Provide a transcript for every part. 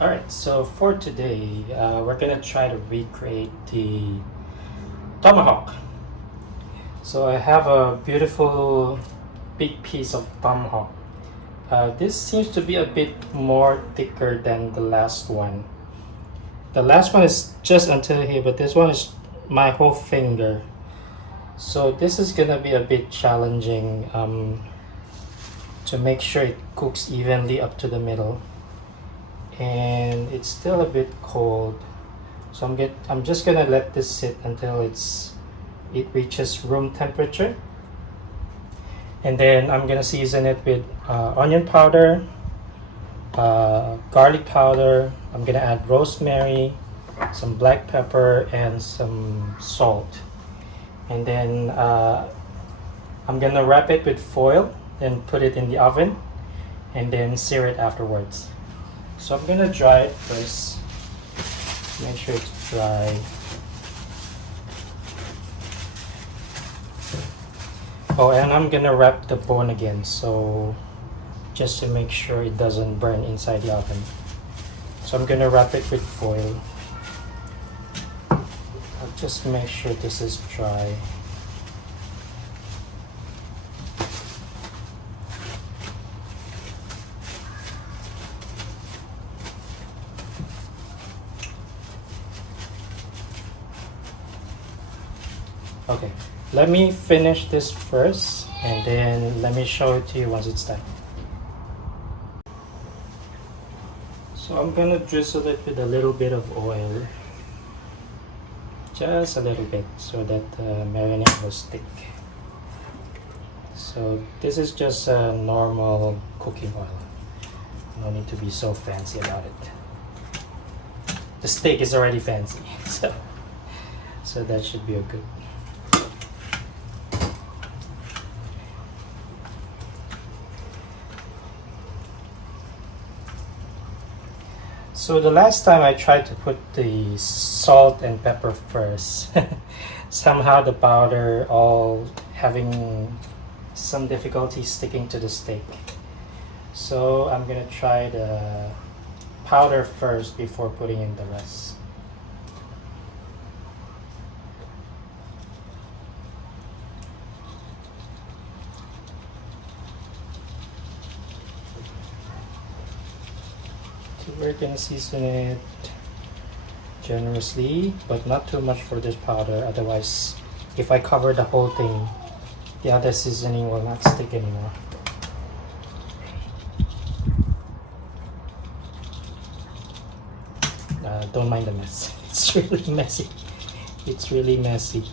Alright, so for today, we're gonna try to recreate the tomahawk. So I have a beautiful big piece of tomahawk. This seems to be a bit more thicker than the last one. The last one is just until here, but this one is my whole finger. So this is gonna be a bit challenging to make sure it cooks evenly up to the middle. And it's still a bit cold, so I'm just gonna let this sit until it reaches room temperature, and then I'm gonna season it with onion powder, garlic powder. I'm gonna add rosemary, some black pepper, and some salt, and then I'm gonna wrap it with foil, then put it in the oven, and then sear it afterwards. So I'm gonna dry it first. Make sure it's dry. Oh, and I'm gonna wrap the bone again, so just to make sure it doesn't burn inside the oven. So I'm gonna wrap it with foil. I'll just make sure this is dry. Okay, let me finish this first and then let me show it to you once it's done. So I'm gonna drizzle it with a little bit of oil, just a little bit, so that the marinade will stick. So this is just a normal cooking oil. No need to be so fancy about it. The steak is already fancy, so that should be a good. So the last time I tried to put the salt and pepper first, somehow the powder all having some difficulty sticking to the steak. So I'm gonna try the powder first before putting in the rest. We're gonna season it generously, but not too much for this powder. Otherwise, if I cover the whole thing, the other seasoning will not stick anymore. Don't mind the mess. It's really messy. It's really messy.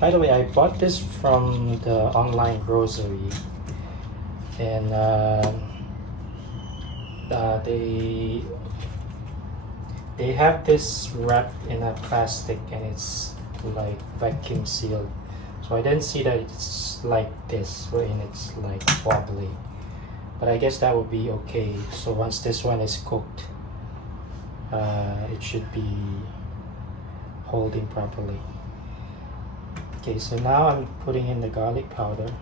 By the way, I bought this from the online grocery, and they have this wrapped in a plastic, and it's like vacuum sealed. So I didn't see that it's like this, wherein it's like wobbly. But I guess that would be okay. So once this one is cooked, it should be holding properly. Okay, so now I'm putting in the garlic powder.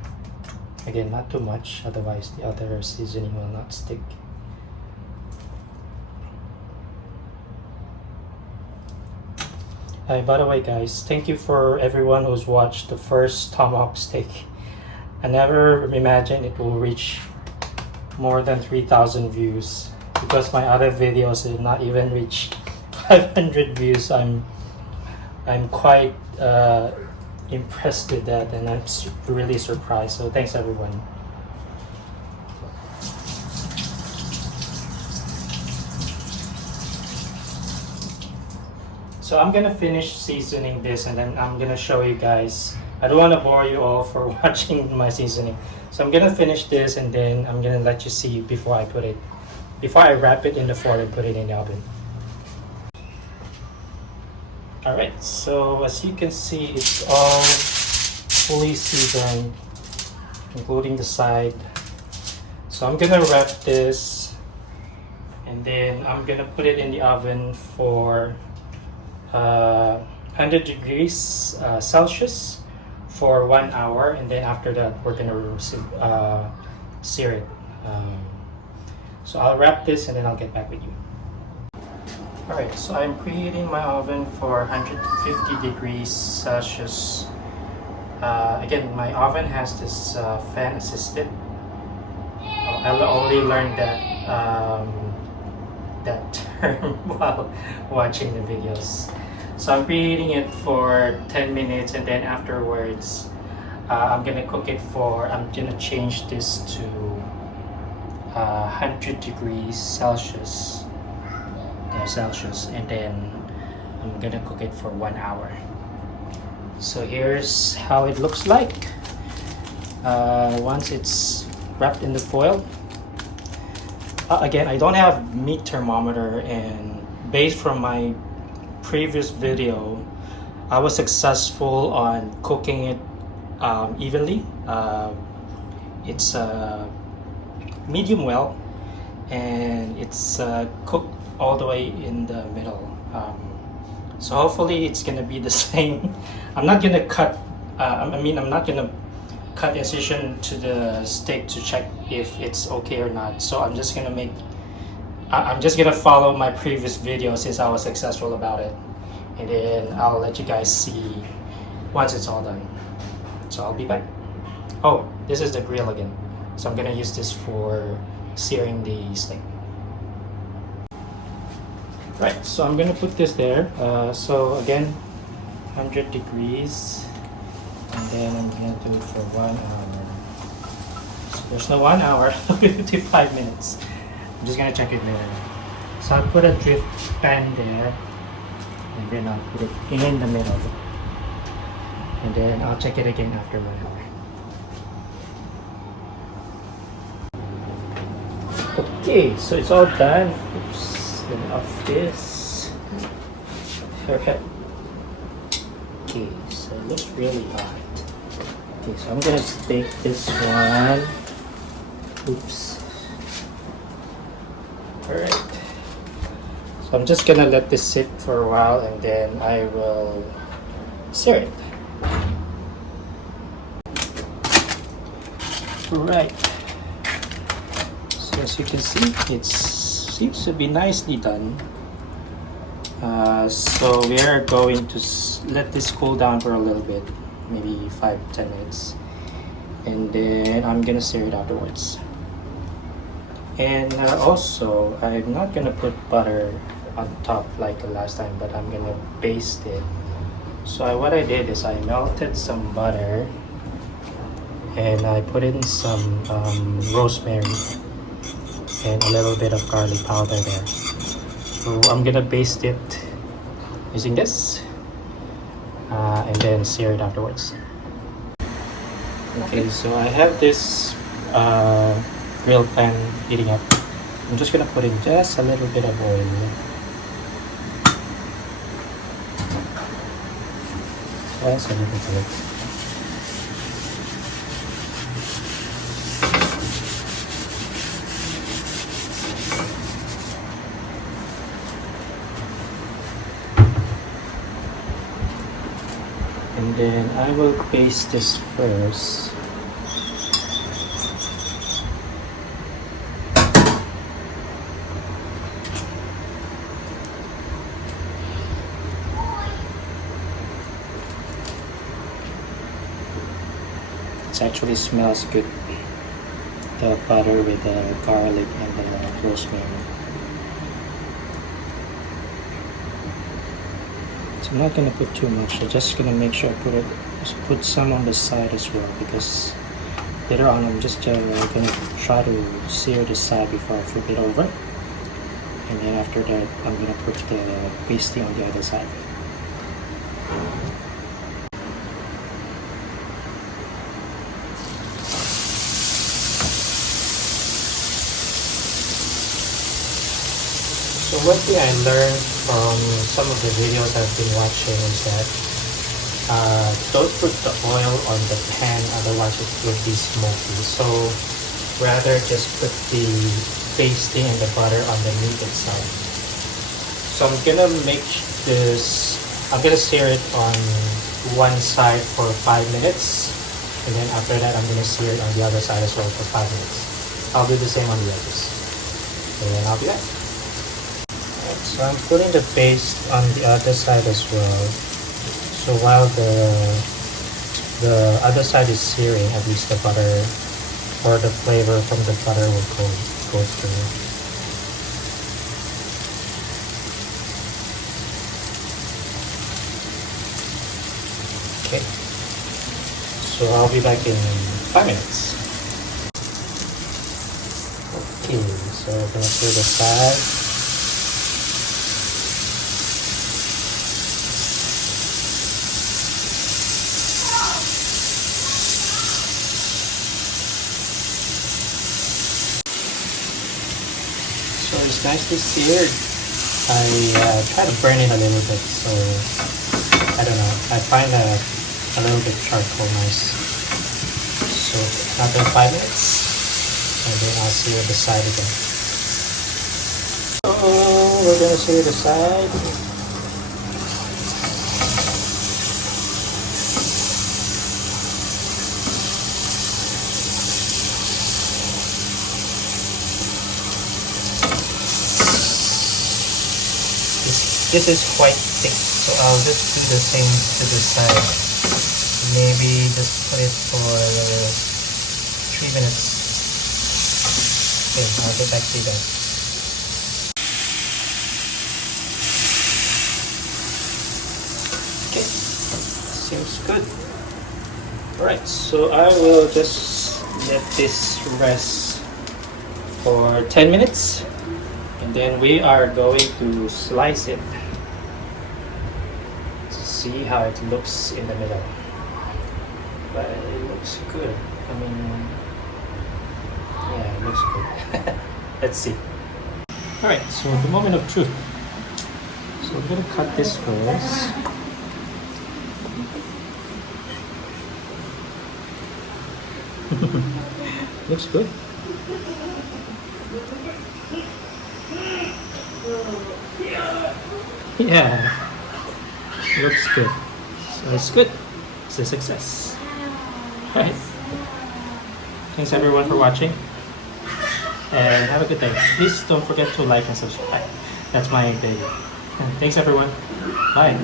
Again, not too much, otherwise the other seasoning will not stick. By the way guys, thank you for everyone who's watched the first tomahawk steak. I never imagined it will reach more than 3,000 views, because my other videos did not even reach 500 views. I'm quite impressed with that, and I'm really surprised. So thanks everyone. So I'm gonna finish seasoning this, and then I'm gonna show you guys. I don't want to bore you all for watching my seasoning. So I'm gonna finish this, and then I'm gonna let you see before I wrap it in the foil and put it in the oven. Alright, so as you can see, it's all fully seasoned, including the side. So I'm gonna wrap this, and then I'm gonna put it in the oven for 100 degrees Celsius for 1 hour, and then after that we're gonna sear it. So I'll wrap this and then I'll get back with you. Alright, so I'm preheating my oven for 150 degrees Celsius. Again, my oven has this fan assisted. I only learned that term while watching the videos. So I'm preheating it for 10 minutes, and then afterwards I'm gonna change this to 100 degrees Celsius, and then I'm gonna cook it for 1 hour. So here's how it looks like once it's wrapped in the foil. Again, I don't have meat thermometer, and based from my previous video, I was successful on cooking it evenly. It's medium well, and it's cooked all the way in the middle. So hopefully it's gonna be the same. I'm not gonna cut. I'm not gonna cut incision to the steak to check if it's okay or not. So I'm just gonna follow my previous video since I was successful about it, and then I'll let you guys see once it's all done. So I'll be back. Oh, this is the grill again. So I'm gonna use this for searing the steak. Right, so I'm gonna put this there. So again, 100 degrees, and then I'm gonna do it for 1 hour. So there's no 1 hour, 55 minutes. I'm just gonna check it later. So I'll put a drift pan there, and then I'll put it in the middle, and then I'll check it again after 1 hour. Okay, so it's all done. Oops. Off this. Alright. Okay, so it looks really hot. Okay, so I'm gonna take this one. Oops. Alright. So I'm just gonna let this sit for a while, and then I will sear it. Right. So as you can see, it seems to be nicely done. So we are going to let this cool down for a little bit, maybe 5-10 minutes, and then I'm gonna sear it afterwards. And also, I'm not gonna put butter on top like the last time, but I'm gonna baste it. So what I did is I melted some butter, and I put in some rosemary and a little bit of garlic powder there. So I'm gonna baste it using this, and then sear it afterwards. Okay, so I have this grill pan heating up. I'm just gonna put in just a little bit of oil. Just a little bit. And then I will baste this first. It actually smells good. The butter with the garlic and the rosemary. So I'm not gonna put too much. I'm just gonna make sure I put some on the side as well, because later on I'm just gonna try to sear the side before I flip it over, and then after that I'm gonna put the pasty on the other side. So one thing I learned from some of the videos I've been watching is that don't put the oil on the pan, otherwise it will be smoky. So rather just put the pasty and the butter on the meat itself. So I'm gonna make this I'm gonna sear it on one side for 5 minutes, and then after that I'm gonna sear it on the other side as well for 5 minutes. I'll do the same on the others, and then I'll be back. Alright, so I'm putting the paste on the other side as well. So while the other side is searing, at least the butter or the flavor from the butter will go through. Okay, so I'll be back in 5 minutes. Okay, so I'm gonna clear the side. So it's nicely seared. I try to burn it a little bit, so I don't know. I find a little bit charcoal nice. So another 5 minutes, and then I'll sear the side again. So we're gonna sear the side. This is quite thick, so I'll just do the same to the side. Maybe just put it for 3 minutes. Okay, I'll get back to you guys. Okay, seems good. Alright, so I will just let this rest for 10 minutes. And then we are going to slice it to see how it looks in the middle. But it looks good. I mean, yeah, it looks good. Let's see. Alright, so the moment of truth. So I'm gonna cut this first. Looks good. Yeah, looks good. So it's good. It's a success. Right. Thanks everyone for watching, and have a good day. Please don't forget to like and subscribe. That's my baby. And thanks everyone. Bye.